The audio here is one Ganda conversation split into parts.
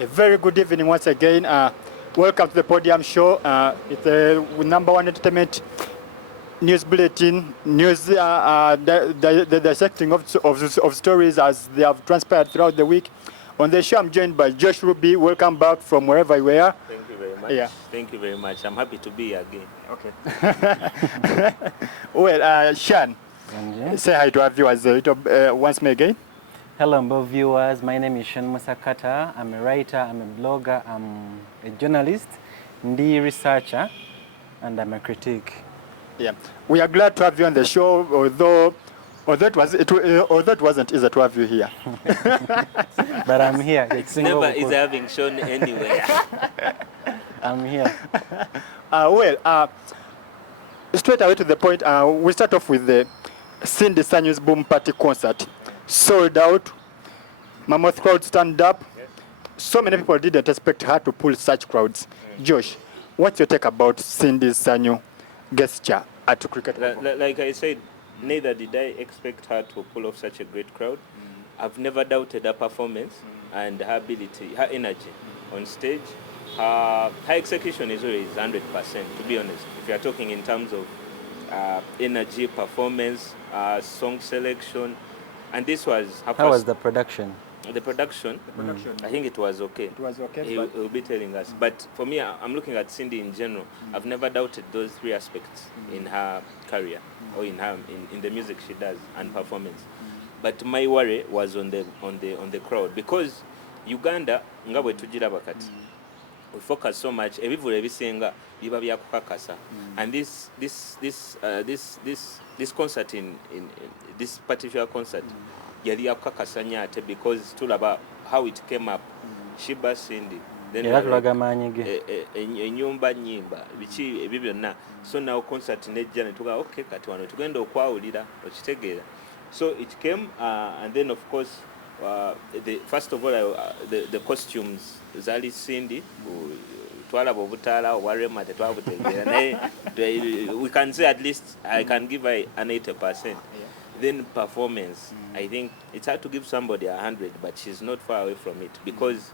A very good evening once again. Welcome to the Podium Show. It's the #1 entertainment news bulletin, news the dissecting of stories as they have transpired throughout the week. On the show, I'm joined by Josh Ruby. Welcome back from wherever you were. Thank you very much. Yeah. Thank you very much. I'm happy to be here again. Okay. Well, Shan, say hi to our viewers once more again. Hello, mbu viewers. My name is Shan Musakata. I'm a writer, I'm a blogger, I'm a journalist, ndi researcher, and I'm a critic. Yeah, we are glad to have you on the show, although it wasn't easy to have you here. But I'm here. It's never easy having shown anywhere. I'm here. Straight away to the point, we start off with the Cindy Sanyu's Boom Party concert. Sold out, mammoth crowd stand up. Yes. So many people didn't expect her to pull such crowds. Josh, what's your take about Cindy Sanyu gesture at cricket? Like I said, neither did I expect her to pull off such a great crowd. I've never doubted her performance and her ability, her energy on stage. Her execution is always 100%, to be honest. If you are talking in terms of energy, performance, song selection, and this was her How was the production? The production, I think it was okay. It was okay. He'll be telling us. But for me, I'm looking at Cindy in general. I've never doubted those three aspects in her career or in the music she does and performance. But my worry was on the crowd, because Uganda nga bwe tujiraba kati. We focus so much ebivulu ebisinga biba byakukakasa, and this concert in this particular concert yali yakukakasa nnyo ate, because tulaba how it came up. Shiba Cindy, then enyumba nyimba biki ebyo byonna, so now concert nejja ne tuga okay kati wano tugenda okwawulira okitegeera. So it came and then of course first of all the costumes zali Cindy, twalaba obutaala obwarema tetwabutegeera naye we can say at least I can give her an 80%. Then performance, I think it's hard to give somebody 100, but she's not far away from it, because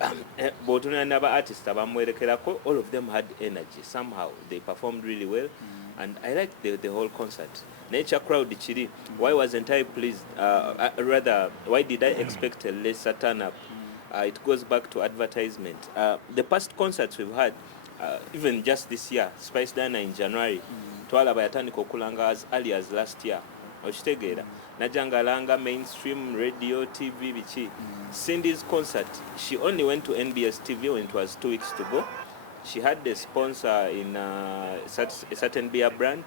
another artists all of them had energy. Somehow they performed really well, and I liked the whole concert. Nature crowd chiri. Why wasn't I pleased? Rather, why did I expect a lesser turn up? It goes back to advertisement. The past concerts we've had, even just this year, Spice Dana in January, twala bayatandika okulanga as early as last year. Okitegeera najangalanga mainstream radio, TV bichi. Cindy's concert, she only went to NBS TV when it was 2 weeks to go. She had the sponsor in a certain beer brand.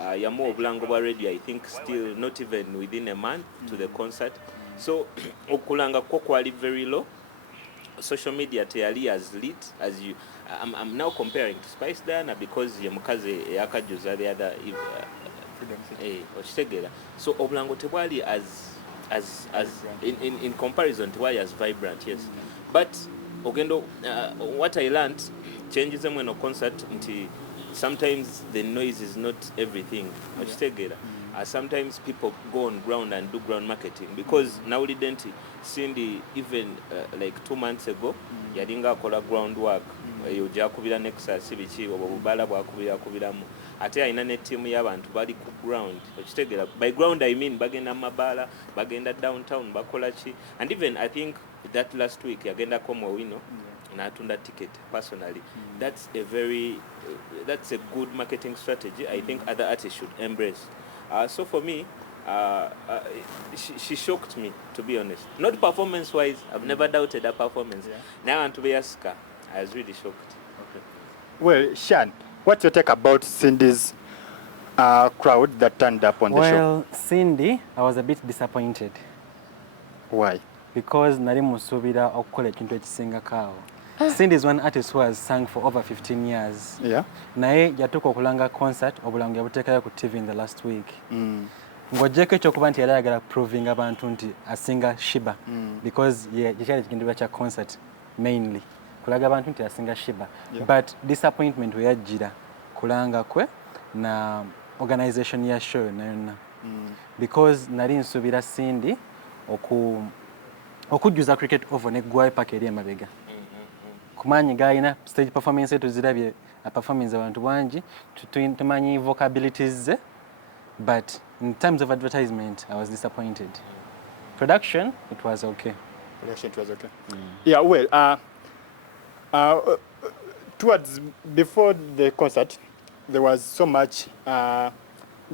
Yamu obulango bwa radio, I think still not even within a month to the concert. So okulanga ko kwali very low. Social media teyali as lit as you. I'm now comparing to Spice Diana, because yamukaze yakajuza the other okitegeera. So obulango tebwali as in comparison to why as vibrant, yes. But ogendo what I learned changes them when a concert nti sometimes the noise is not everything. Okitegeera. Sometimes people go on ground and do ground marketing, because now didn't Cindy even like 2 months ago yalinga akola groundwork yojja kubira Nexus biki obubala bwakubiramu ate ayina ne team y'abantu bali ku ground. Okitegeera, by ground I mean bagenda mabala, bagenda downtown bakola ki, and even I think that last week yagenda komo wino natunda ticket personally. That's a good marketing strategy I think other artists should embrace. So for me, she shocked me, to be honest. Not performance-wise, I've never doubted her performance. Now and to be Aska, I was really shocked. Okay. Well, Shan, what's your take about Cindy's crowd that turned up on the show? Well, Cindy, I was a bit disappointed. Why? Because nali musubira okukola ekintu ekisinga kaawo. Cindy is one artist who has sung for over 15 years. Yeah. Naye yatuuka okulanga concert obulango yabuteekayo ku TV in the last week. Ng'oggyeko ekyokuba nti yali ayagala proving abantu nti asinga Shiba, because yekyali ekigendererwa kya concert mainly kulaga abantu nti asinga Shiba. But disappointment we yajjira kulanga kwe na organization ya show na yonna, because nali nsubira Cindy okujjuza cricket over ne gwayo paka eri emabega kumanyi gaalina stage performance ye tuzirabye performance abantu bangi tumanyi vocabilities ze but in terms of advertisement I was disappointed. Production it was okay. Yeah, well, towards before the concert there was so much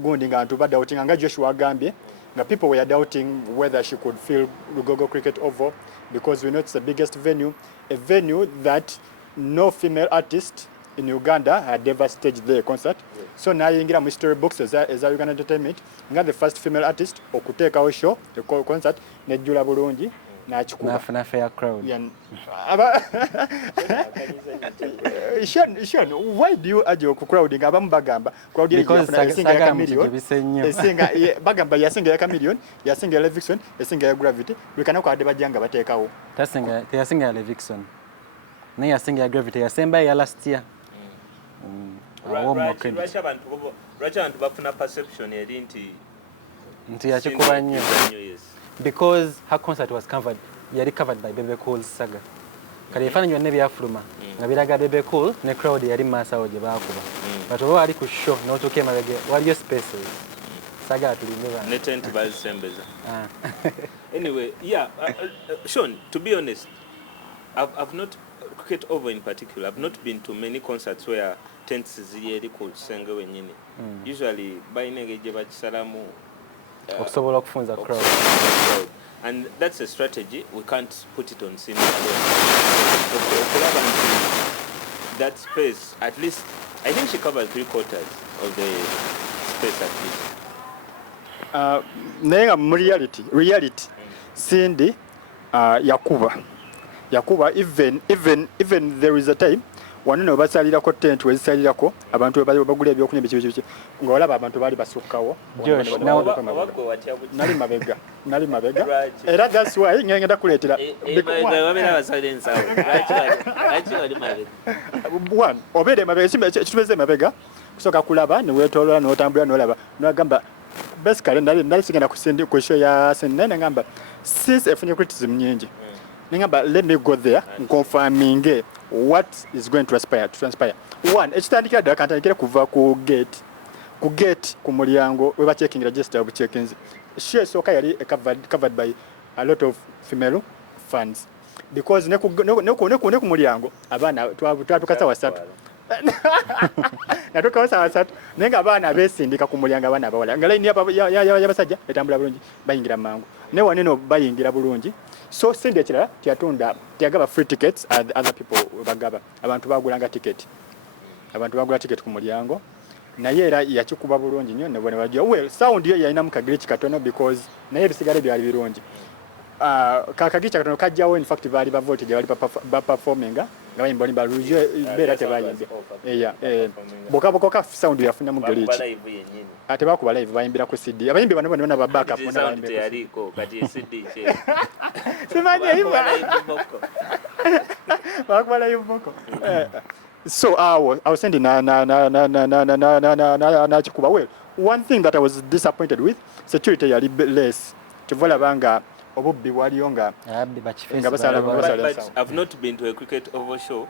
gonding and doubting anga Joshua agambye nga people were doubting whether she could fill Lugogo Cricket Oval because we know it's the biggest venue, a venue that no female artist in Uganda had ever staged their concert. So now yingira mu history books as a Uganda Entertainment nga the first female artist okuteekawo show the concert nejjula bulungi n'afuna fair crowd. Sean, why do you urge crowding abamu bagamba crowd yasinga bagamba yasinga ya chameleon yasinga ya Levikson yasinga ya Gravity bikana ko ade bajanga bateekawo yasinga ya Levikson naye yasinga ya Gravity yasemba ya last year. Lwaki abantu bafuna perception eri nti yakikuba nnyo because her concert was covered by Bebe Cool's saga. Kale ebifaananyi byonna ebyafuluma nga biraga Bebe Cool ne crowd yali maaso awo gye baakuba but oba wali ku show n'otuuka emabega waliyo spaces saga atulimeba ne tent bazisembeza. Anyway, yeah, Sean, to be honest, I've not cricket over in particular. I've not been to many concerts where tents ziri eri ku kisenge wennyini. Usually bayinengeje bakisalamu okusobola okufunza crowd. And that's a strategy. We can't put it on cinema alone. That space, at least, I think she covered 3/4 of the space at least. Naye mu reality Cindy Yakuba even there is a time wanene basalirako tent wezisalirako abantu bagula ebyokunya biki nga olaba abantu bali basukkawo nali mabega era that's why ngenda kuleetera one obere mabega kitubeze mabega kusoka kulaba ne wetolola n'otambula n'olaba n'agamba basically nali sigenda kusindi ku show ya Senene ngamba since efunye criticism nyingi ngamba let me go there confirming what is going to transpire. One, ekitandikira ddala kantandikira kuva ku gate ku mulyango we ba checking register of check-ins. She soka yali covered by a lot of female fans because ne ku mulyango abana twatukasa wasatu natuka wasatu nenga abana besindika ku mulyango abana abawala nga line y'abasajja etambula bulungi bayingira mangu ne waneno bayingira bulungi. So Cindy ekirala tiyagaba free tickets as other people bagaba abantu bagulanga ticket ku mulyango naye era yakikuba bulungi nnyo ne bone bajja well sound yo yalina mu kagirichi katono because naye ebisigale byali birungi kakagirichi katono kajjawo in fact bali ba voltage bali performing nga bayimba ni baluje bera tebayimba boka sound yafuna mu girichi ate bakuba live bayimbira ku CD abayimbi bano bonna ba backup bonna bayimbi yaliko kati CD che semanya hivyo bakuba live boko so I was sending na chikuba well one thing that I was disappointed with security yali less tuvola banga obubbi waliyo nga basala but I've not been to a cricket oval show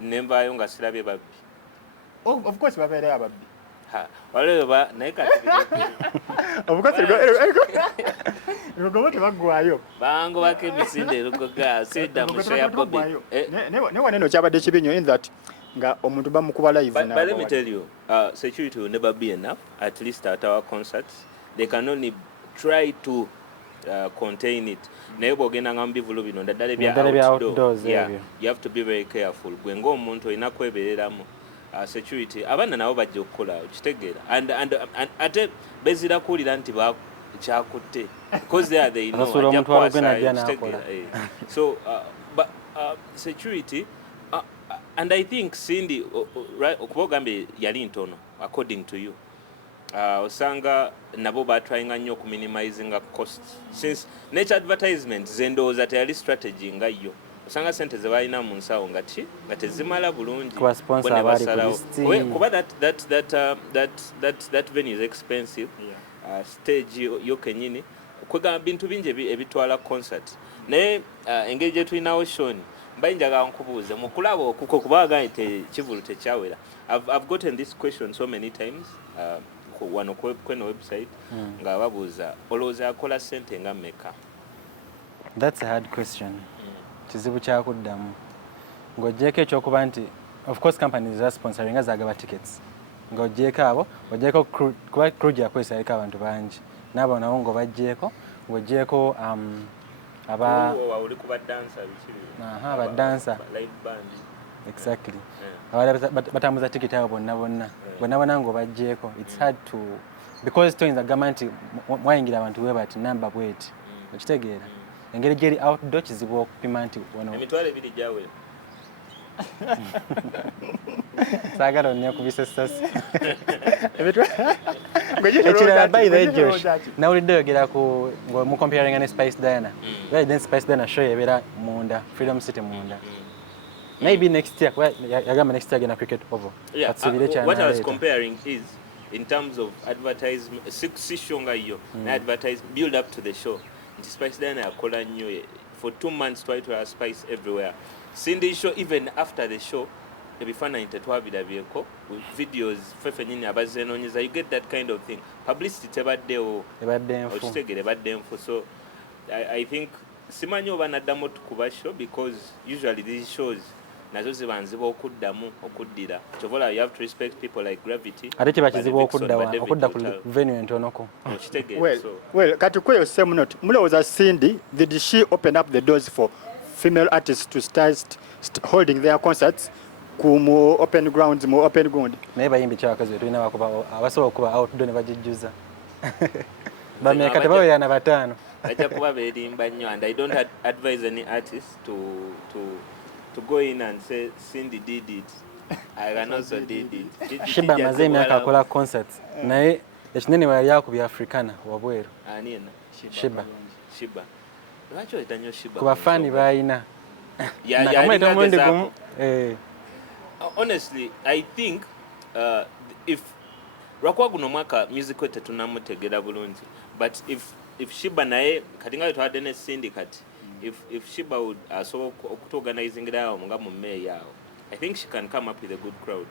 nemba yonga sirabye babbi of course babere ababbi waleba naye kati obukose rugobote bagwayo bango bakemisinde rugoga sida musho ya bobi ne waneno kyabadde kibinyo in that nga omuntu bamukuba live na but let me tell you security will never be enough at least at our concerts they can only try to contain it naye bwogenda nga mubivulu bino ndaddala ebya outdoors you have to be very careful gwe ng'omuntu olina kwebereramu security abana nabo bajja okukola okitegeera and ate bezira kuwulira nti kyakutte because they know ajja kwasa so but security and I think Cindy right okuba ogambe yali ntono according to you osanga nabo batryinga nnyo okuminimizing costs since nature advertisement zendowooza teyali strategy nga yo osanga sente ze balina mu nsawo nga tezimala bulungi kuba that venue is expensive stage yo kenyini kwegamba bintu bingi ebitwala concert naye engeri gye tulinawo Sean mbaye njagala nkubuuze mu kulaba okuko kubaga nti kivulu tekyawera. I've gotten this question so many times wano kweno website nga babuuza olowooza akola ssente nga mmeka? That's a hard question. Kizibu kyakuddamu ng'ogyeko ekyokuba nti of course companies are sponsoring nga zaagaba tickets ng'ogyeko abo ogyeko kuba crew gyakozesa eriko abantu bangi n'abo nabo ng'obaggyeko ng'ogyeko oli ku badansa badansa live band exactly batambuza tiketi abo bonna ng'obaggyeko it's hard to because toyinza gamba nti mwayingira abantu bwe bati namba bweti okitegeera engeri gyeri outdoor kizibu okupima nti wano emitwalo ebiri gyawera saagala onnekubisa essasi ekirala by the way Josh nawulidde oyogera ku ng'omucomparinga ne Spice Diana then Spice Diana show ebeera munda Freedom City munda maybe next year yagamba next year agenda cricket over what I was comparing is in terms of advertisement si show nga yo na advertise build up to the show nti Spice Diana yakola nnyo for 2 months twayitwala Spice everywhere Cindy show even after the show ebifaananyi tetwabirabyeko videos fefe nyini abazenoonyeza you get that kind of thing publicity tebaddewo okitegere ebadde nfu so I think simanyi oba naddamu tukuba show because usually these shows nazo ziba nziba okuddira kyovola you have to respect people like Gravity ate kiba kizibu okudda ku venue entonoko okitegere well kati kweyo same note mulowooza Cindy did she open up the doors for female artists to start holding their concerts mu open ground naye bayimbi kyabakazi betulina bakuba abasobola okuba outdoor ne bagijjuza bameka tebawera na bataano ajja kuba beerimba nnyo and I don't advise any artist to go in and say Cindy did it I can also did it Shiba amaze emyaka akola concerts naye ekinene bwe yali akubya Africana wabweru aniena Shiba lwaki oyita nnyo Shiba ku bafaani baayina honestly I think if lwakuba guno mwaka musical tetunamutegera bulungi but if Shiba naye kati nga twadde ne syndicate if Shiba would asobola okutuorganizing awo nga mu May yawo I think she can come up with a good crowd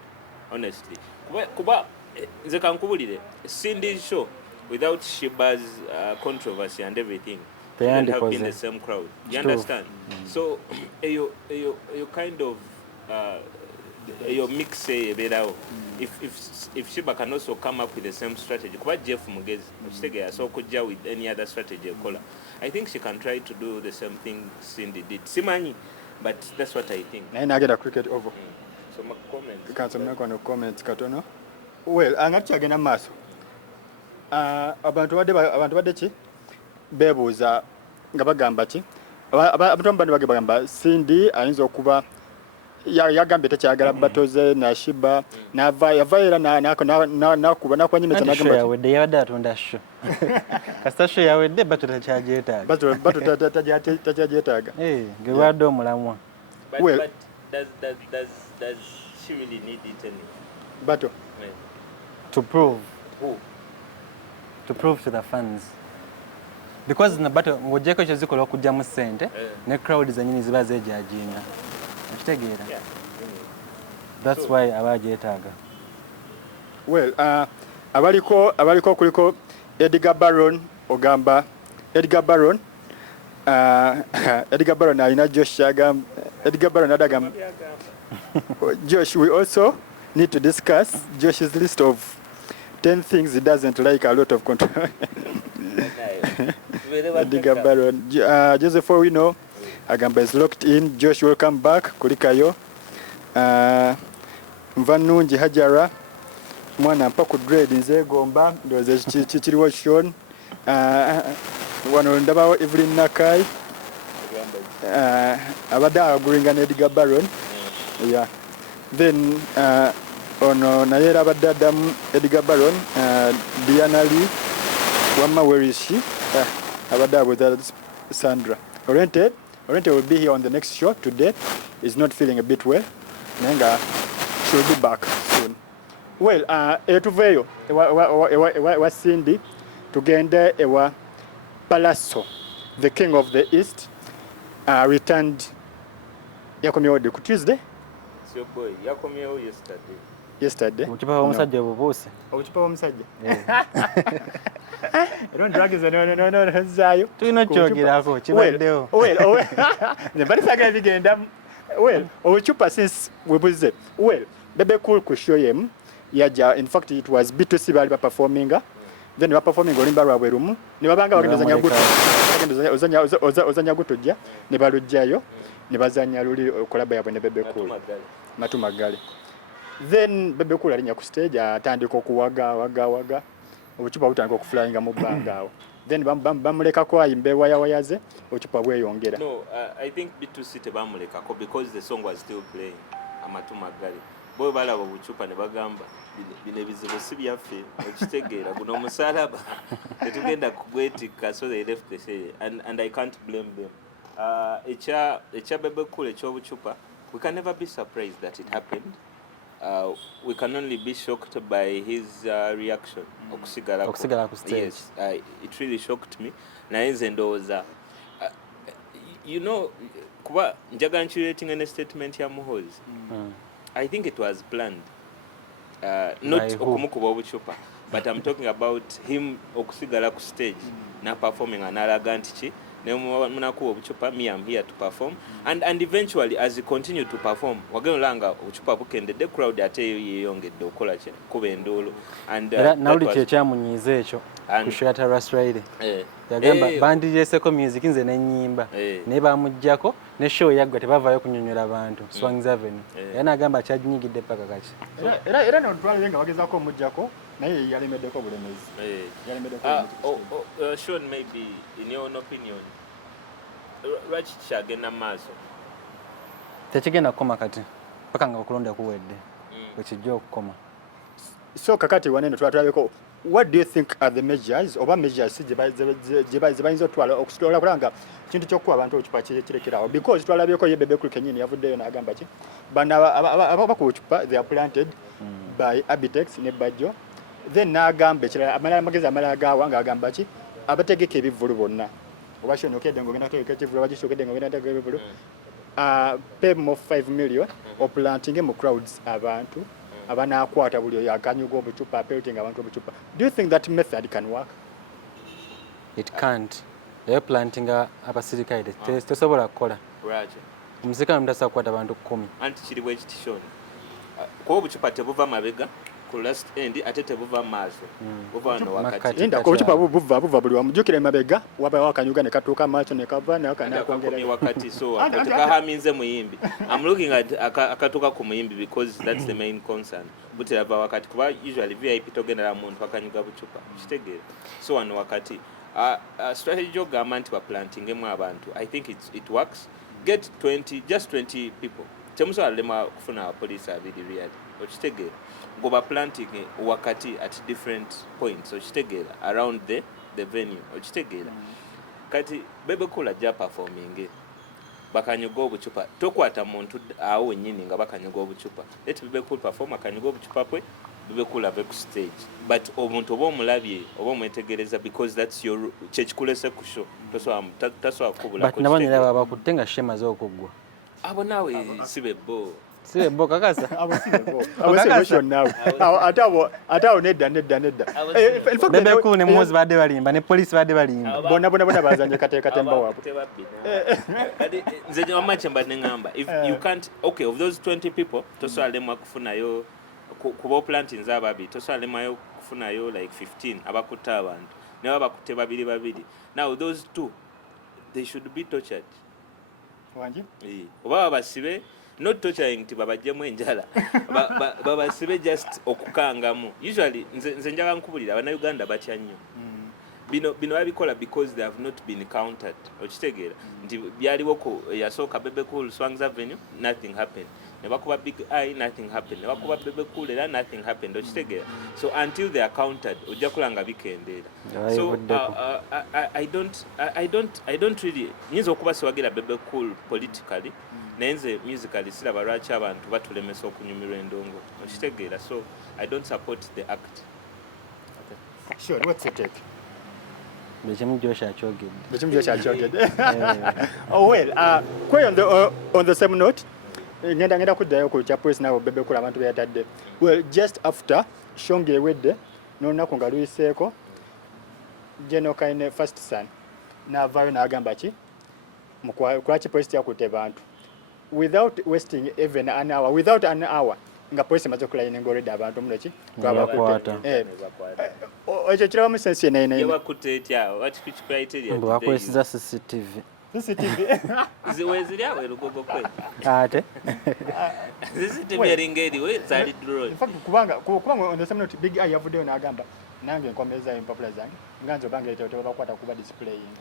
honestly kuba nze kankubulire Cindy show without Shiba's controversy and everything they wouldn't have been the same crowd you understand so you kind of your mix eberawo if Shiba can also come up with the same strategy kuba Jeff Mugezi okitegera so kujja with any other strategy ekola I think she can try to do the same thing Cindy did simanyi but that's what I think naye nagenda cricket over so my comments kansomeko no comments katono well anga tukyagenda mu maaso abantu badde ki beebuuza nga bagamba ki abantu bano bagamba Cindy ayinza okuba yagambye tekyagala batoze na Shiba yavaera nakuba nakwanyemeza nagamba yawedde yabadde atunda sho kasita sho yawedde bato takyagyetaaga takyagyetaaga nge wadde omulamwa but does she really need it any bato to prove who to prove to the fans because na bato ng'ogyeko ekyo zikola okugyamu ssente ne crowd zenyini ziba zeejajinga okitegeera that's why abagyetaaga well abaliko kuliko Edgar Baron ogamba Edgar Baron alina Josh agamba Edgar Baron adagamba Josh we also need to discuss Josh's list of 10 things he doesn't like a lot of control Edgar Baron Joseph Owino agamba is locked in Josh welcome back kulikayo Mvanungi Hajara mwana mpa ku dread nze gomba ndoze kiriwo Sean wano ndabawo Evelyn Nakai abadde aguringa ne Edgar Baron yeah then ono naye abadde addamu Edgar Baron Diana Lee Wama where is she abadde with Sandra Oriented will be here on the next show today is not feeling a bit well nenga she'll be back soon well etuveeyo ewa Cindy tugende ewa Pallaso the king of the east returned yakomyewo ku Tuesday. It's your boy. Yakomyewo Yesterday. Obucupa bw'omusajja obubuuse. Obucupa bw'omusajja. Don't drag is no zayo. Tulina kyogerako kibaddewo. Well, nebali saga bigenda. Well, obucupa since webuze. Well, Bebe Cool ku show him. Yaja, in fact it was B2C bali performing. Then we performing olimba lwa bwerumu. Ne babanga bagenda gutu. Ozanya gutu jja. Ne balujjayo. Ne bazanya luli kolaba yabwe ne Bebe Cool. Matu Magali. Then Bebe Cool alinya ku stage atandika okuwaga. Obucupa butandika okuflyinga mu bbanga awo. Then bamulekako ayimbe wayaze obucupa bweyongera. No, I think B2C tebamulekako because the song was still playing. Amatu Magali. Boy balaba obucupa ne bagamba bino ebizibu si byaffe okitegeera guno omusalaba tetugenda kugwetikka, so they left the stage and I can't blame them. Ekya Bebe Cool ekyobucupa, we can never be surprised that it happened. We can only be shocked by his reaction. Okusigala ku stage. Yes, it really shocked me. Naye nze ndowooza, you know, kuba njagala nkireetinga ne statement ya Muhoozi. I think it was planned. Not okumukuba obucupa, but I'm talking about him okusigala ku stage na performing analaga nti ki ne munakuba obucupa, me I'm here to perform, and eventually as he continued to perform wagenda olanga obucupa bukendedde, crowd ate yeyongedde okola ki kuba endoolo, and nawuli kyekyamunyiiza ekyo ku show ya Taras Friday. Yagamba bandireseko music nze n'ennyimba naye bamuggyako ne show yaggwa tebavaayo kunyonyola bantu Swangz Avenue. Era n'agamba kyaginyigidde paka kaki. Era n'otwalire nga bagezaako omuggyako naye yalemeddeko bulemezi. Sean, maybe in your own opinion, lwaki kyagenda maaso? Tekigenda kukoma kati paka nga okulonda kuwedde wekijja okukoma. So kakati wanene twatulabeko, what do you think are the measures oba measures gye bayinza otwala okusitola kulanga kintu ky'okuwa abantu ocupa kirekerawo, because twalabyeko ye Bebe Cool kenyini yavuddeyo n'agamba ki bano abaku ocupa they are planted by Abitex ne Bajjo. Then n'agamba ekirala amagezi amalala gaawa ng'agamba ki abategeka ebivvulu bonna oba shoni okedde ng'ogenda kutegeka ekivvulu oba okedde ng'ogenda kutegeka ebivvulu pay more 5 million oplantinge mu crowds abantu abanakwata buli oyo akanyuga obucupa apelting abantu obucupa. Do you think that method can work? It can't. Plantinga abasirikale tesobola kukola. Omusirikale mutasa kukwata abantu 10. Anti kiri bwe kiti Sean. Kuba obucupa tebuva mabega ku last end ate tebuva maaso buva wano wakati. Enda obucupa buva buli wamujjukire mabega waba wakanyuga ne katuuka maaso ne kava nakwongera wakati. So tekahaminze muyimbi. I'm looking at akatuuka ku muyimbi because that's the main concern. Buterava wakati kuba usually VIP togendera muntu akanyuga bucupa kitegeera. So wano wakati strategy ogamba nti baplantingemu abantu, I think it works. Get 20 people. Temusobola lema kufuna abapoliisi abiri really okitegeera ngoba planting wakati at different points okitegeera around the venue okitegeera kati Bebe Cool ajja performing bakanyuga obucupa tokwata muntu awo wennyini nga bakanyuga obucupa. Let Bebe Cool perform akanyuga obucupa pwe Bebe Cool ave ku stage, but omuntu oba omulabye oba omwetegereza because that's your kyekikulese ku show tosobola kubula but nabanyera bakutte nga shema z'okuggwa abo nawe sibebo kakasa atawo nedda Bebe Cool ne Muhoozi badde balimba ne poliisi badde balimba bona bazanye kateekatemba waabwe. Nze wamma mbadde ngamba if you can't, okay, of those 20 people tosobola lemwa kufunayo kuba planting z'ababiri tosobola lemwayo kufunayo like 15 abakutta abantu ne babakutte babiri. Now those two they should be tortured. Wanji? Oba babasibe not torturing nti babajjemu enjala babasibe just okukangamu. Usually nze njagala nkubulira Abannayuganda batya nnyo bino babikola because they have not been counted okitegeera nti byaliwo yasooka Bebe Cool Swangz Avenue, nothing happened. Ne bakuba Big Eye, nothing happened. Ne bakuba Bebe Cool era nothing happened okitegeera. So until they are counted ojja kulanga bikendeera. So I don't really nyinza okuba siwagira Bebe Cool politically naye nze musically siraba lwaki abantu batulemesa okunyumirwa endongo okitegeera. So I don't support the act. Sure, what's your take? bekimu Josh akyogedde. Bekimu Josh akyogedde. Oh well, on the same note, ngenda kuddayo ku kya police nabo bebe kula abantu beyatadde. Well, just after shonge ewedde n'olunaku nga luyiseeko General Kaine first son n'avaayo n'agamba ki lwaki police yakutte bantu without wasting even an hour nga police emaze okulayininga already abantu munoki twabakwata. Ekyo kirabamu sensi yenayina yabakutte etya wati ku criteria bakozesa CCTV ziweziri awo erugogo kwe ate CCTV eringa eriwe zali drone. In fact kubanga on the same note Big Eye yavuddeyo n'agamba nange enkomeza empapula zange nga nzobanga tebakwata kuba displaying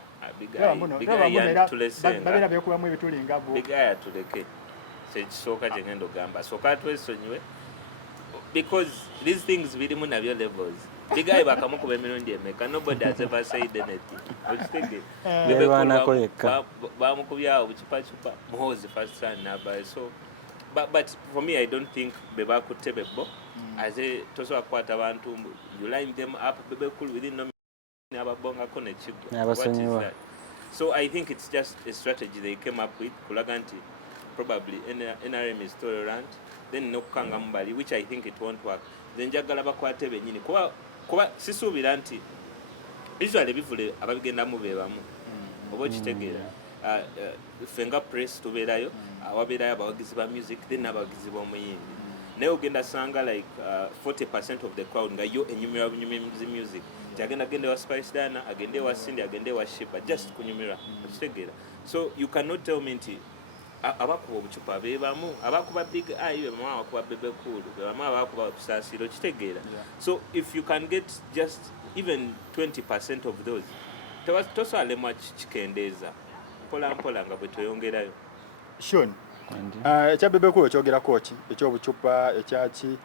babeera beekubamu ebitulinga bo. Big Eye atuleke kyekisooka kye ngenda ogamba sooka atwesonyiwe because these things birimu nabyo levels. Big Eye bakamukuba emirundi emeka nobody has ever said anything okitege bebanako yekka bamukubya awo bukipakipa muhozi first son nabaye so but for me I don't think bebakutte bebbo ate tosobola kukwata abantu you line them up bebekulu within no ababongako nekigwa. So I think it's just a strategy they came up with kulaga nti probably NRM is tolerant then nokukanga mubali which I think it won't work. Then njagala bakwate benyini kuba sisuubira nti usually bivule ababigendamu bebamu oba okitegeera fenga press tubeerayo awabeerayo abawagizi ba music then abawagizi b'omuyimbi naye ogenda sanga like 40% of the crowd nga yo enyumira bunyumizi music agenda wa Spice Dana agende wa Cindy agende wa Shiba just kunyumira okitegeera. So you cannot tell me nti abakuba obucupa bebamu abakuba Big Eye bemama abakuba Bebe Cool bemama abakuba Kusasiro okitegeera. So if you can get just even 20% of those tosale much kikendeeza mpola nga bwe toyongerayo. Sean ekya Bebe Cool okyogerako ki ekyobucupa ekyaki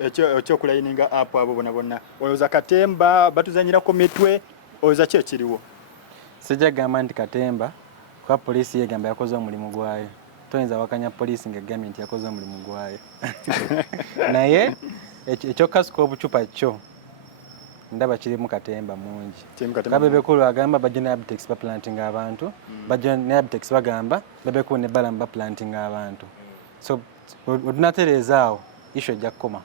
ekyokulayininga app abo bonna olowooza katemba batuzanyirako mitwe olowooza ki ekiriwo? Sijja gamba nti katemba kuba poliisi yegamba yakoze omulimu gwayo toyinza wakanya poliisi nga egambye nti yakoze omulimu gwayo naye ekyokasuka obucupa kyo ndaba kirimu katemba mungi. Bebe Cool agamba bajja ne Abitex baplantinga abantu bajja ne Abitex bagamba Bebe Cool ne Balamu baplantinga abantu so odunatereeza awo isho ejja kukoma.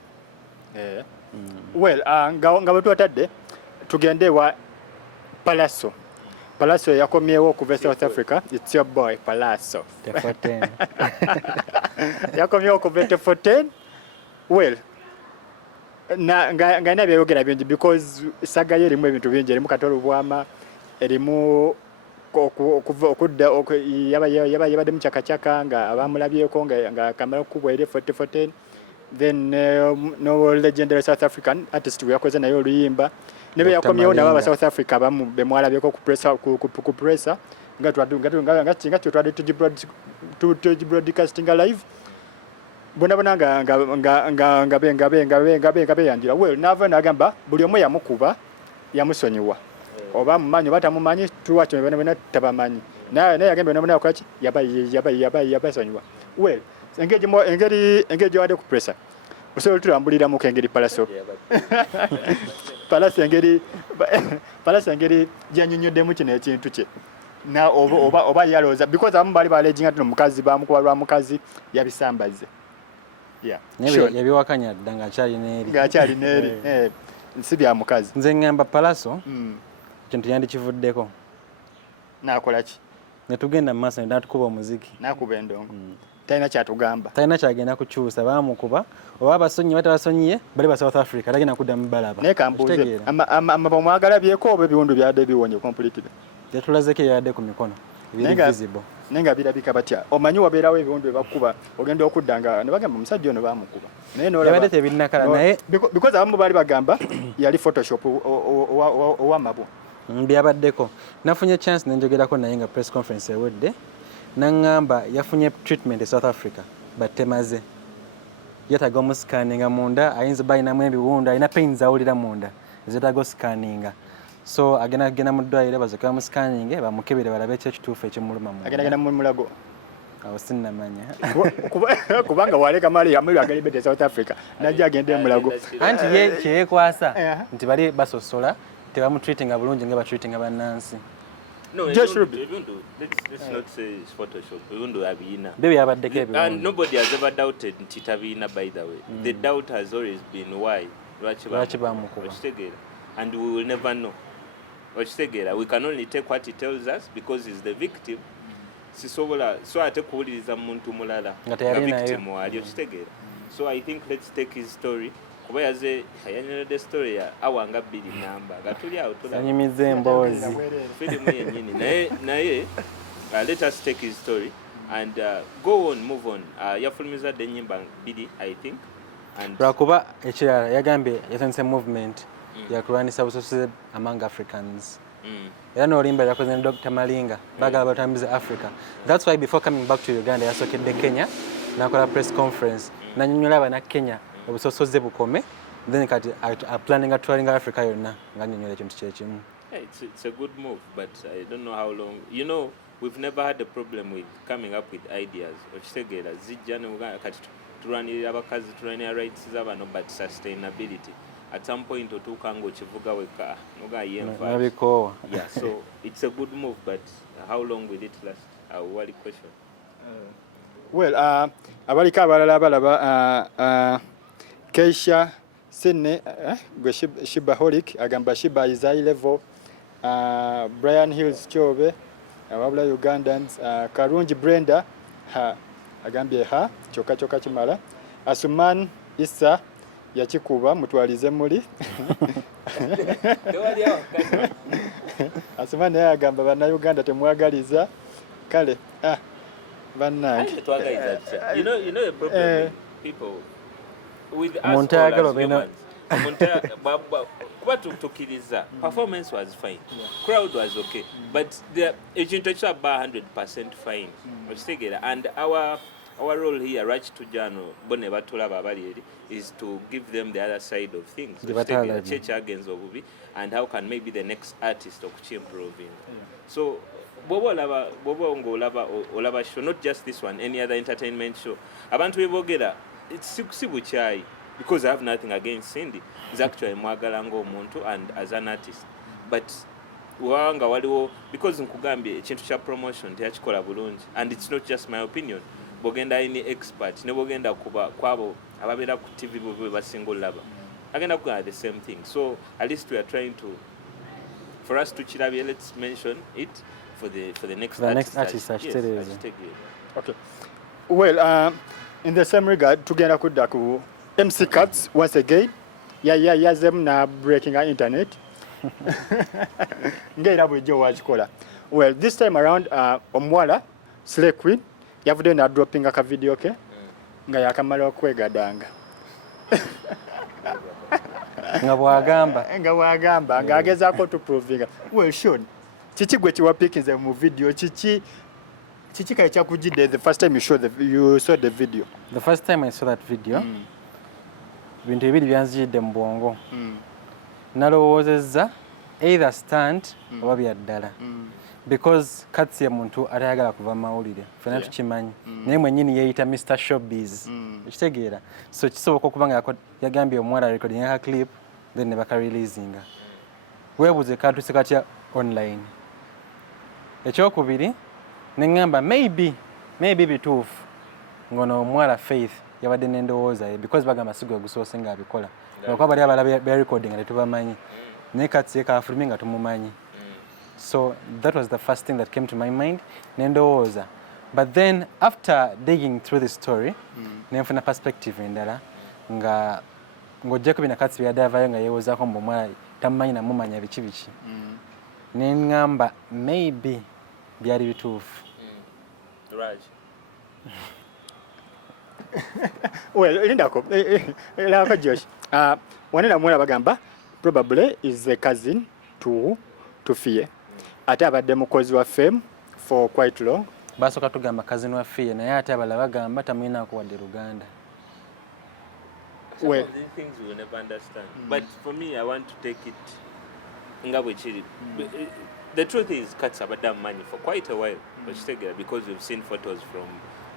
Well, nga bwetwatadde tugende wa Pallaso. Pallaso yakomyewo okuva South Africa. It's your boy Pallaso. Yakomyewo okuva 14. Well, nga ina byayogera bingi because saga ye erimu ebintu bingi erimu katolo bwama erimu okudda yabadde mu kyakachaka nga abamulabyeko nga kamala kubwere 14. Then no legendary South African artist we yakoze nayo oluyimba nebe yakomyewo nabo aba South Africa bamu bemwalabyeko ku pressa nga twade to broadcasting live bona nga beyandira. Well nava nagamba buli omu yamukuba yamusonyiwa oba mumanyi batamumanyi tuwakyo bena tabamanyi naye yagamba nabona yakolaki yabasonyiwa. Well engeri wade ku pressa osobola tulambulira mu kengeri Pallaso Pallaso engeri gyanyonyoddemu kino ekintu kye na oba yalooza because abamu bali baleginga tino mukazi bamukuba lwa mukazi yabisambaze yabiwakanya dda ng'akyali n'eri nsi bya mukazi. Nze ngamba Pallaso kintu yandikivuddeko nakola ki netugenda mu maaso nedatukuba omuziki nakuba endongo talina kyatugamba talina kyagenda kukyusa bamukuba oba abasonyi batabasonyiye bali ba South Africa tagenda kudda mu balaba naye kambuuze amabomwagala byeko oba ebiwundu byadde biwonye completely yatulazeko yadde ku mikono visible nenga birabika batya omanyi wabeerawo ebiwundu ebakuba ogenda okudda nga ne bagamba omusajja ono bamukuba naye yabadde tebirinakala naye because abamu baali bagamba yali photoshop owamabo byabaddeko. Nafunye chance nenjogerako naye nga press conference ewedde nangamba yafunye treatment e South Africa but temaze yataga omuscanninga munda ayinza bayinamu ebiwundu ayina pains awulira munda zetaga scanninga so agenda mu ddwaliro bazoka mu scanning bamukebere balabe ekituufu ekimuluma mu agenda mu mulago awo sinnamanya kubanga waleka mali amuli agalibete South Africa najja agende mu mulago anti ye kyekwasa nti bali basosola tebamutreatinga bulungi nga batreatinga bannansi. No, Just even though, let's not say it's Photoshop, even though Abina. Bebe yabaddeko And ebirungi. nobody has ever doubted Titabina, by the way. The doubt has always been why. Lwaki bamukuba. Ochitegera. And we will never know. Ochitegera. We can only take what he tells us because he's the victim. Sisobola so ate kuwuliriza muntu mulala Nga teyali nayo. victim wali ochitegera. So I think let's take his story. Kuba yaze yanyoledde story ya awanga 2 namba. Gatuli awo tulaba. Sanyimiza emboozi. Filimu yennyini naye let us take his story and go on, move on. Yafulumizadde ennyimba 2 I think. And lwakuba ekirala yagambye yatandise movement yakulwanisa busosoze among Africans. Era n'olimba yakoze ne Dr. Malinga bagala batambuze Africa. That's why before coming back to Uganda yasookedde Kenya n'akola press conference n'annyonnyola abana Kenya obusosoze bukome then kati planning atwalinga Africa yonna ng'annyonnyola ekintu kyekimu. It's a good move, but I don't know how long. You know, we've never had a problem with coming up with ideas. Ochitegera zijja ne kati tulwanirira abakazi tulwanirira rights z'abantu but sustainability. At some point otuuka ng'okivuga weka nabikoowa. Yeah, so it's a good move, but how long will it last? Wali question. Well, abaliko abalala balaba Keisha Sydney gwe Shibaholic agamba Shiba is high level. Brian Hills Chobe ababula Ugandans. Karungi Brenda agambye kyokka kimala. Asuman Issa yakikuba mutwalize muli. Asuman naye agamba bannayuganda temwagaliza kale bannange. You know the problem with people with us Omuntu all ayagala as obeera- humans. Kuba tukiriza performance was fine, crowd was okay, but the ekintu ekiraba 100% fine okitegera. And our role here right to jano bone batulaba abali eri is to give them the other side of things against obubi and how can maybe the next artist okuchimproving. So bobo olaba show, not just this one, any other entertainment show abantu bebogera it's sibuchai because I have nothing against Cindy. Is actually mwagala ng'omuntu and as an artist, but wanga waliwo because nkugambye ekintu kya promotion teyakikola bulungi, and it's not just my opinion. Bogenda ini expert ne bogenda kuba kwabo ababeera ku TV bwe basinga olaba agenda kukola the same thing. So at least we are trying to, for us to kirabye, let's mention it for the next artist. Okay. Well, in the same regard, tugenda kudda ku MC Cuts once again. Yazem na breaking our internet. Ngera bulijjo wakikola. Well, this time around, omuwala Slay Queen yavudde na dropping aka video ke nga yakamala okwegadanga. nga bwagamba ng'agezaako to proving. Well, Sean, kiki gwe kiwapiikinze mu video kiki kale kyakujjidde the first time you saw the video? The first time I saw that video, bintu bibiri byanzijidde mu bwongo. Nalowoozezza either stunt oba bya ddala. Because Cuts ye muntu atayagala kuva mawulire. Ffenna tukimanyi. Naye mwennyini yeeyita Mr. Showbiz. Ekitegeera. So kisoboka okuba nga yagambye omuwala recording aka clip then ne bakareleasinga. Weebuuze katuuse katya online. Ekyokubiri ne ŋŋamba maybe bituufu ngono omuwala Faith yabadde n'endowooza ye because bagamba si gwe gusoose ng'abikola. Lwakuba bali abala be recording nga tetubamanyi. Naye Cuts ye kaafulumye nga tumumanyi. So that was the first thing that came to my mind, nendowooza. But then after digging through the story, nenfuna perspective endala nga ng'oggyako bina Cuts bye yadde nga yeewozaako mbu omwala tamumanyi namumanya biki. Ne ŋŋamba maybe byali bituufu. Raj. Well, lindako Josh. Wanena muwala bagamba probably is a cousin to Fie. Ate abadde mukozi wa fame for quite long. Basooka tugamba cousin wa Fie naye ate abalala bagamba tamuyinaako wadde Luganda. Some of these things we will never understand. But for me, I want to take it nga bwe kiri. The truth is Cuts have done money for quite a while. Because we've seen photos from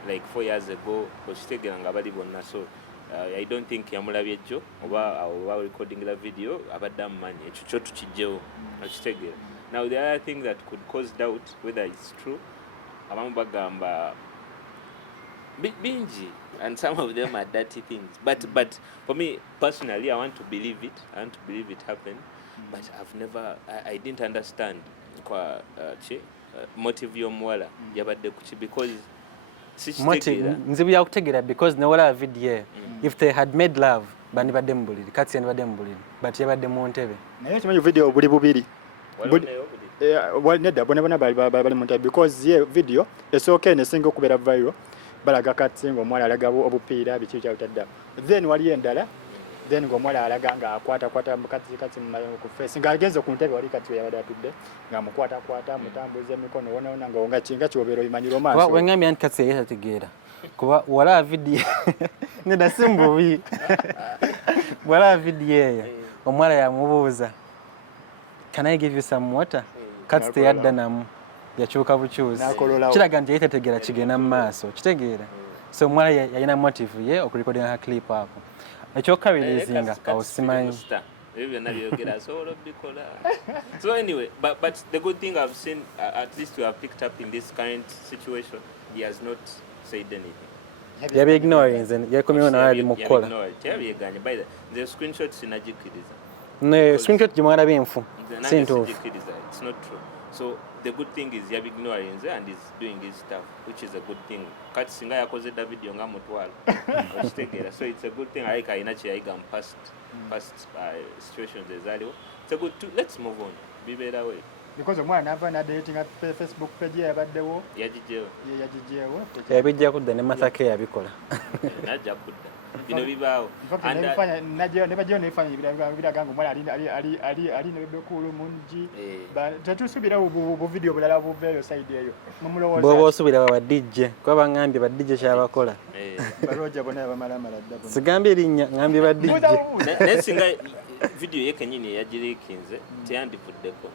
like 4 years ago. Nga bali bonna. So I don't think yamulabye jjo oba recording the video abadde amumanyi ekyo kyo tukijjewo okitegeera. Now the other thing that could cause doubt whether it's true, abamu bagamba bingi, and some of them are dirty things, but for me personally I want to believe it happened, but I didn't understand kwa motive y'omuwala yabadde kuki, because nzibu yakutegeera because newala video if they had made love bandibadde mubuliri katsi yandibadde mubuliri but yabadde mu ntebe. Naye kimanyi video buli bubiri nedda bona bali mu ntebe because ye video esooka eno esinga okubeera viral balaga katsi ng'omuwala alaga obupiira biki kyabutadda, then waliyo endala then ng'omuwala alaga ng'akwatakwata katsi ku face ng'agenze ku ntebe wali katsi yabadde atudde ng'amukwatakwata mutambuza emikono wona nga kinga kyobeera oyimanyira omaaso. Wengambye nti katsi yali tategeera kuba wala video nedda si mbubi wala video eyo omuwala yamubuuza can I give you some water? Katsi teyadda namu yakyuka bukyuzi kiraga nti yali tategeera kigenda mu maaso kitegeera. So omuwala yalina motive ye okurekodinga ka clip ako ekyokukabirizinga kawusimanyi. So anyway, but the good thing I've seen, at least we have picked up in this current situation, he has not said anything. Yabi ignoring yakomyewo nawe ali mukukola. By the screenshot sinagikiriza. Ne screenshot gimwala byenfu. Sintuufu. It's not true. So the good thing is yabi ignoring and is doing his stuff, which is a good thing. Kati singa yakoze da video nga mutwala. So it's a good thing. Aika inachi aiga past situations ezaliwo. It's a good let's move on. Be better way. Because omwana nava na dating Facebook page yabaddewo yagijewo yabijja kudda ne Masake yabikola najja kudda bino bibaawo nebajjayo nefanya biraga nga omwana ali nebekulu mungi tetusubira bu video bulala buveeyo side eyo mumulowooza bwoba osubira babadijje kuba bangambye badijje kyabakola baloja bona bamalamala dda sigambye erinnya ngambye badijje naye singa video ye kenyini eyagiriikinze teyandivuddeko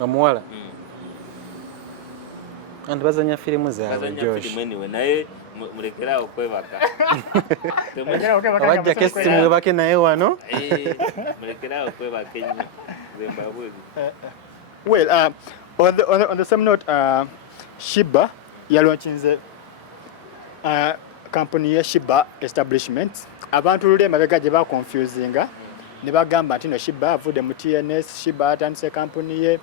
omuwala anti bazanya firimu zaabwe Josh naye mulekerawo kwebaka abajjako essimu webake naye wano mulekerawo kwebaka ennyo zembabwezi. Well, on the same note, Shiba yalaunchinze company ya Shiba establishment. Abantu lule mabega gye baconfusinga ne bagamba nti no Shiba avudde mu TNS, Shiba atandise company ye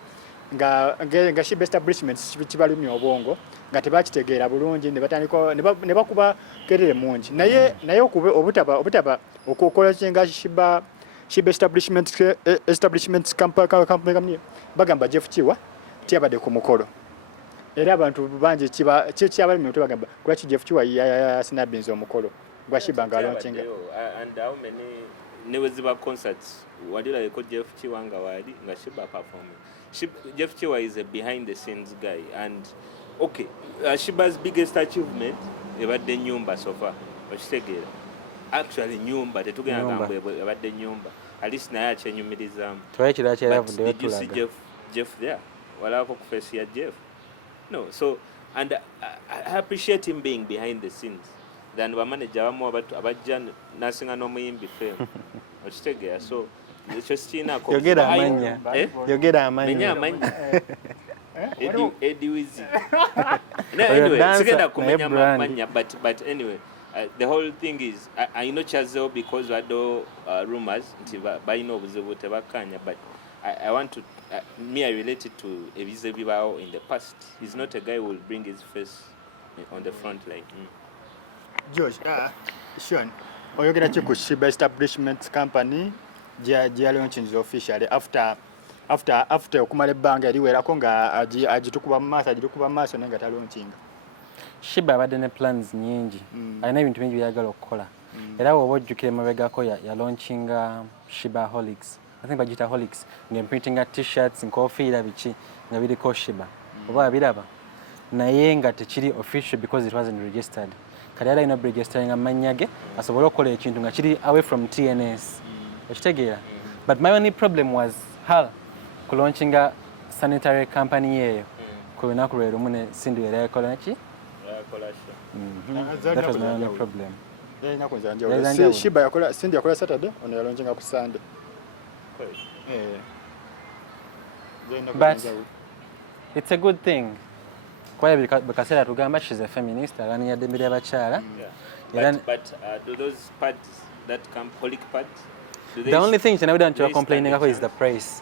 nga Shiba establishment kibalumya obwongo nga tebakitegeera bulungi ne batandika ne bakuba kerere mungi naye okube obutaba okukola kinga Shiba establishment company bagamba Jeff Chiwa tiyabadde ku mukolo era abantu bangi kyabali mu bagamba lwaki Jeff Chiwa yasinabinza omukolo gwa Shiba nga launching and how many neweziba concerts wadira yeko Jeff Chiwa nga wali nga Shiba performing. Jeff Chiwa is a behind the scenes guy, and okay, Shiba's biggest achievement ebadde nyumba so far okitegeera actually nyumba tetugenda gambo ebadde nyumba at least naye akyenyumirizamu twakirakyavuddeyo tulaga. Did you see Jeff there walako ku face ya Jeff? No. So and I appreciate him being behind the scenes than bamanager bamu abajja nasinga n'omuyimbi fame okitegeera. So yogera amanya Eddie Wizzy. Anyway, sigenda kumenya amanya, but anyway, the whole thing is I know Chazelle because we do rumors nti balina obuzibu tebakanya, but I want to I related to ebize bibao in the past. He's not a guy who will bring his face on the front line. Josh, Sean, oyogera ki ku Shiba establishment company gye launching officially after okumala ebbanga eriwerako nga agitukuba mu maaso naye nga talaunchinga. Shiba abadde ne plans nyingi alina ebintu bingi byayagala okukola era woba ojjukira emabegako yalaunchinga Shiba Holics. I think bagita Holics ng'emprintinga t-shirts nkofiira biki nga biriko Shiba oba biraba naye nga tekiri official because it wasn't registered. Kali alina registering amannya ge asobole okukola ekintu nga kiri away from TNS okitegeera. But my only problem was her launching a sanitary company yeyo ku lunaku lwe lumu ne Sindu yali yakola ki? That was my only problem. Yalina ku Yalina njawulo. njawulo. Shiba yakola Cindy yakola Saturday ono yalonjenga ku Sunday. But it's a good thing. Kwaye bakaseera tugamba she's a feminist alwanirira ddembe ly'abakyala. But do those pads that come holic pads? The only thing nti complaining about is the price.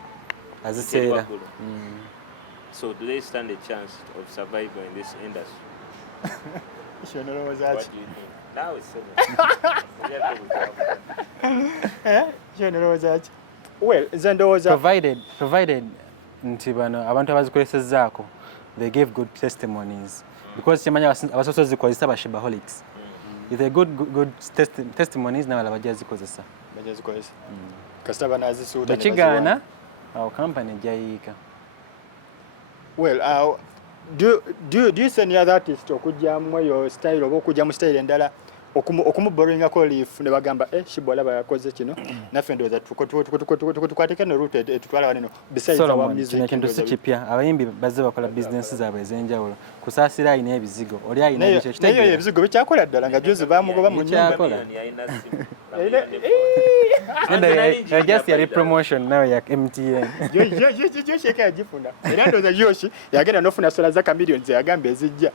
Aziseera. So do they stand a chance of survival in this industry? What do you think? Now it's so well nze ndowooza provided nti bano abantu abazikozesezzaako they gave good testimonies because kyemanya abasoose zikozesa bashibaholics if they good testimonies n'abalala bajja zikozesa kasita banazisuuta bekigaana awo kampani ejjayiika. well do you see any other artist okujjamu eyo style oba okujja mu style endala okumuborringako leaf ne bagamba Shiba olaba yakoze kino naffe ndowooza tukwateko no route etutwala waneno besides our music. Kino kintu si kipya abayimbi bazze bakola bizinesi zaabwe ez'enjawulo kusaasira ayina ebizigo oli ayina ekyo kitegeeza ebizigo bikyakola ddala nga juzi baamugoba mu nyumba just yali promotion nawe ya MTN Yoshi yagifuna era ndowooza Yoshi yagenda n'ofuna sola za kamiliyoni ze yagamba ezijja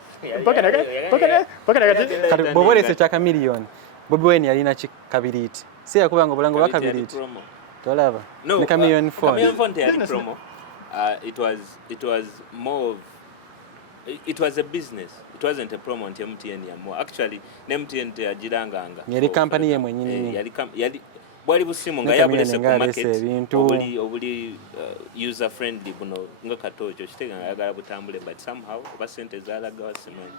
bw'oba olese kya kamiliyoni Bobi Wine yalina kabiriiti si yakubanga obulango bwa kabiriiti tolaba ne kamiliyoni phone teyali promo. It was more of it was a business. It wasn't a promo on MTN yamwa. Actually MTN teyagiranganga yali kampani ye mwennyini yali bwali busimu nga yabulese ku market obuli user friendly buno nga katojo kitegeeza ayagala butambule but somehow oba sente zaalaga wasimanyi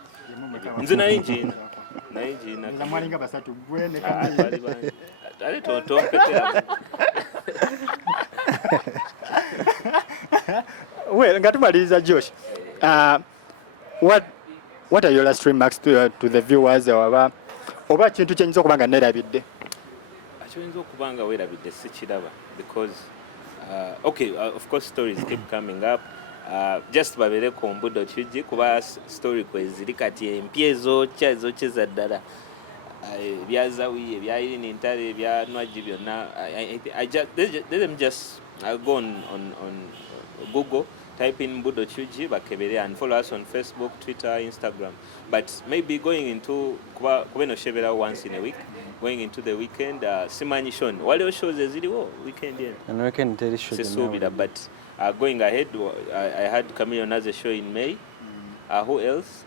nze nayingiina mwalinga basatu gwe ne ali tontompetera well nga tumaliriza Josh what are your last remarks to the viewers oba kintu kyenyinza okuba nga nerabidde kyoyinza okuba nga weerabidde sikiraba because of course stories keep coming up just babeere ku mbu.ug kuba story kweziri kati empya ezokya ddala ebyazawiye ebyayini ntale ebyanwagi byonna let them just go on Google, type in mbu.ug bakebere and follow us on Facebook, Twitter, Instagram. But maybe going into kubeno shebera once in a week, going into the weekend, simanyi shon wale shows eziliwo weekend yen and weekend tell show but going ahead I had Chameleon as a show in May. Who else?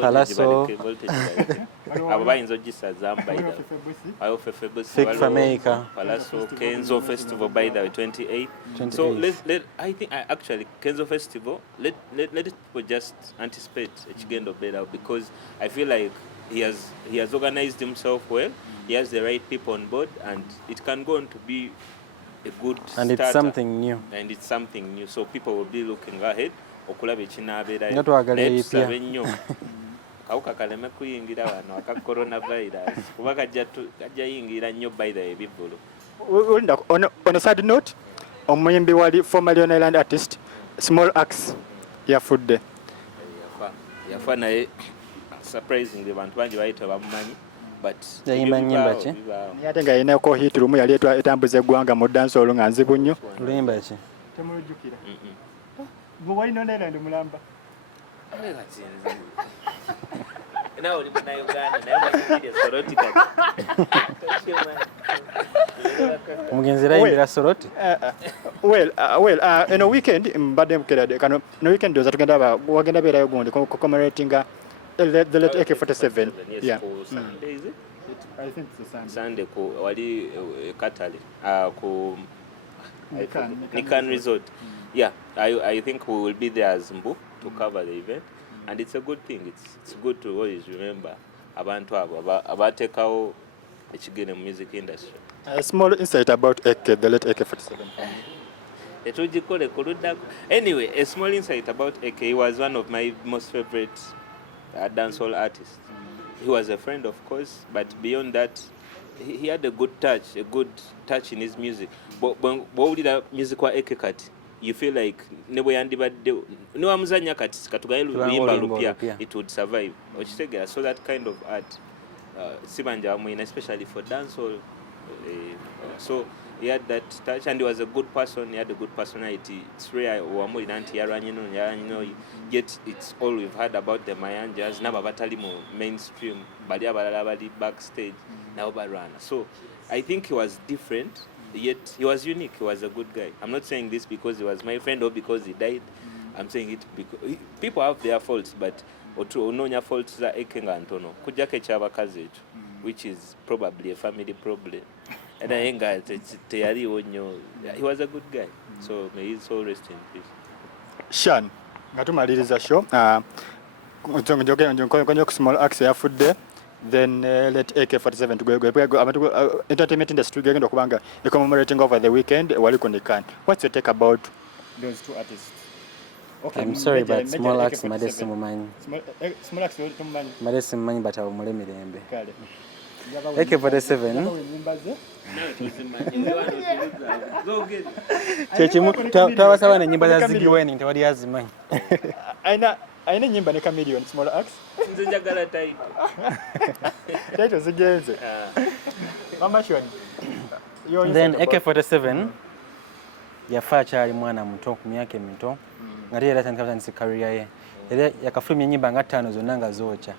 Pallaso abo bayinza ogisazamu by the ayo Pallaso Kenzo Festival by the 28. So I think actually Kenzo Festival let people just anticipate ekigendo better because I feel like he has organized himself well, he has the right people on board and it can go on to be a good and starter. It's something new so people will be looking ahead okulaba ekinabeerayo nga twagala ebipya ennyo kawuka kaleme kuyingira wano aka coronavirus kuba kajja yingira nnyo by the ebivulu. On a side note omuyimbi wali formerly on island artist Small Axe yafudde yafa naye surprisingly bantu bangi bayita bamumanyi but yayimba nnyimba ki ate nga yinako hit lumu yali etambuza eggwanga mu dance olu nga nzibu nnyo luyimba ki temulujjukira gwe walina on island mulamba nawe oli munauganda naye mwakiriye soroti kati omugenzi era yimbira soroti eno weekend mbadde mukerade kano no weekend doza tugenda wagenda beerayo gundi commemorating the late AK-47 yeah Sunday is it? I think it's a Sunday ku wali Katale ku Nikan Resort. Yeah, I think we will be there as Mbu to cover the event and it's a good thing. It's good to always remember abantu abo abatekawo ekigene mu music industry. A small insight about AK, the late AK-47. Anyway, a small insight about AK. He was one of my most favorite dancehall artists. He was a friend, of course, but beyond that, he had a good touch in his music. But when the music was AK kati, you feel like ne bwe yandibadde ne wamuzannya kati katugaye luyimba lupya it would survive okitegera. So that kind of art sibanja wamwina especially for dancehall. So he had that touch and he was a good person. He had a good personality. It's rare wamulina nti yaranyino yet it's all we've heard about the Mayanjas nabo batali mu mainstream bali abalala bali backstage nabo barwana. So I think he was different, yet he was unique. He was a good guy. I'm not saying this because he was my friend or because he died. I'm saying it because people have their faults, but ononya faults za ekenga ntono kujjako ekyabakazi ekyo, which is probably a family problem. And I ain't got teyaliwo nnyo. He was a good guy, so may his soul rest in peace. Shan nga tumaliriza show njogeyo ku small axe yafudde, then let AK47 tugwe entertainment industry gegenda okubanga commemorating over the weekend wali kunikan. What's your take about those two artists? Okay, I'm sorry, but small axe madesi mumanyi. Small axe wali tumumanyi. Madesi mumanyi but awumule mirembe. Kale. AK47 Chechimu twabasaba n'ennyimba za Ziggy Wine tewali azimanyi. Aina nyimba ne Chameleon small axe. Nze njagala title. Title zigenze. Mama Shwani. Then AK47 yafa akyali mwana muto ku myaka emito nga era atandika career ye. Era yakafulumya ennyimba nga 5 zonna nga zookya.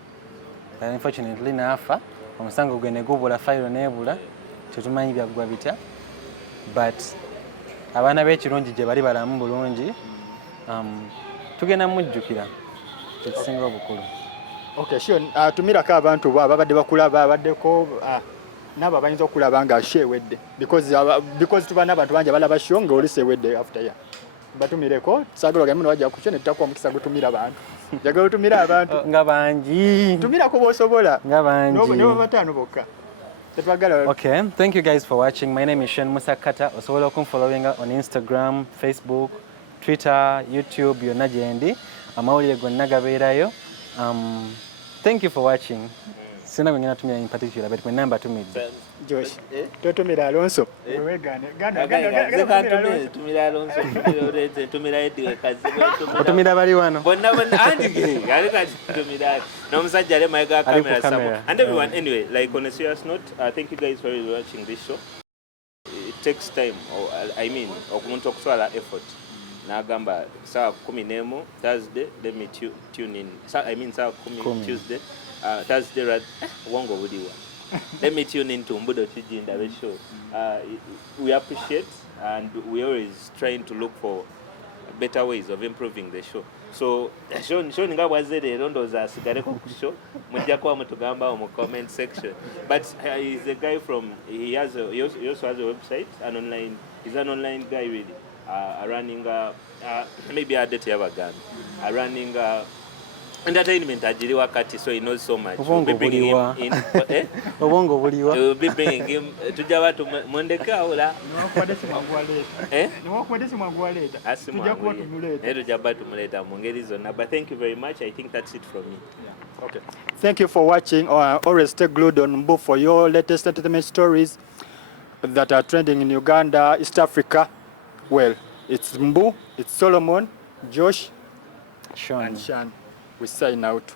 Unfortunately naafa. Omusango gwene gubula fayiro nebula tetumanyi byagwa bitya, but abaana b'ekirungi gye bali balamu bulungi, tugenda mujjukira ekisinga obukulu. Okay, sure. Tumirako abantu bo ababadde bakulaba abaddeko nabo abayinza okulaba nga shewedde because tuba n'abantu bangi abalaba show nga oli sewedde after ya batumireko sagalo ga muno wajja kukyone tutakuwa mukisa gutumira abantu jagalo utumira abantu nga bangi tumira ko bosobola nga bangi no batano bokka. Okay, thank you guys for watching. My name is Shen Musakata. Osobola okunfollowing on Instagram, Facebook, Twitter, YouTube, yonna gyendi amawulire gonna gabeerayo. Thank you for watching. Sina ngena tumira in particular but my number tumidde Josh totumira Alonso Gana tumira Alonso tumira Eddie kazi tumira bali wano bonna andi yali kazi tumira n'omusajja ale mayiga camera samo and everyone. Anyway, like on a serious note, thank you guys for watching this show. It takes time, or I mean omuntu okuswala effort. Nagamba saa 10 Thursday, let me tune in. I mean saa 10 Tuesday, Thursday wongo budiwa. Let me tune in to mbu.ug in the show. We appreciate and we always trying to look for better ways of improving the show. So show nga bwazere rondoza asigareko ku show mujja kwa mutugamba mu comment section. But he's a guy from he also has a website, he's an online guy really. Running maybe I did have a gun. Running entertainment ajiri wakati, so he knows so much. We'll be bringing him in. Obongo buliwa. We'll be bringing him tujja watu mwondeka ola. No kwedesi mwagwaleta. Tujja kuwa tumuleta. Tujja tumuleta mu ngeri zonna. But thank you very much. I think that's it from me. Yeah. Okay. Thank you for watching. Always stay glued on Mbu for your latest entertainment stories that are trending in Uganda, East Africa. Well, it's Mbu, it's Solomon, Josh, Sean. and Shan. We sign out.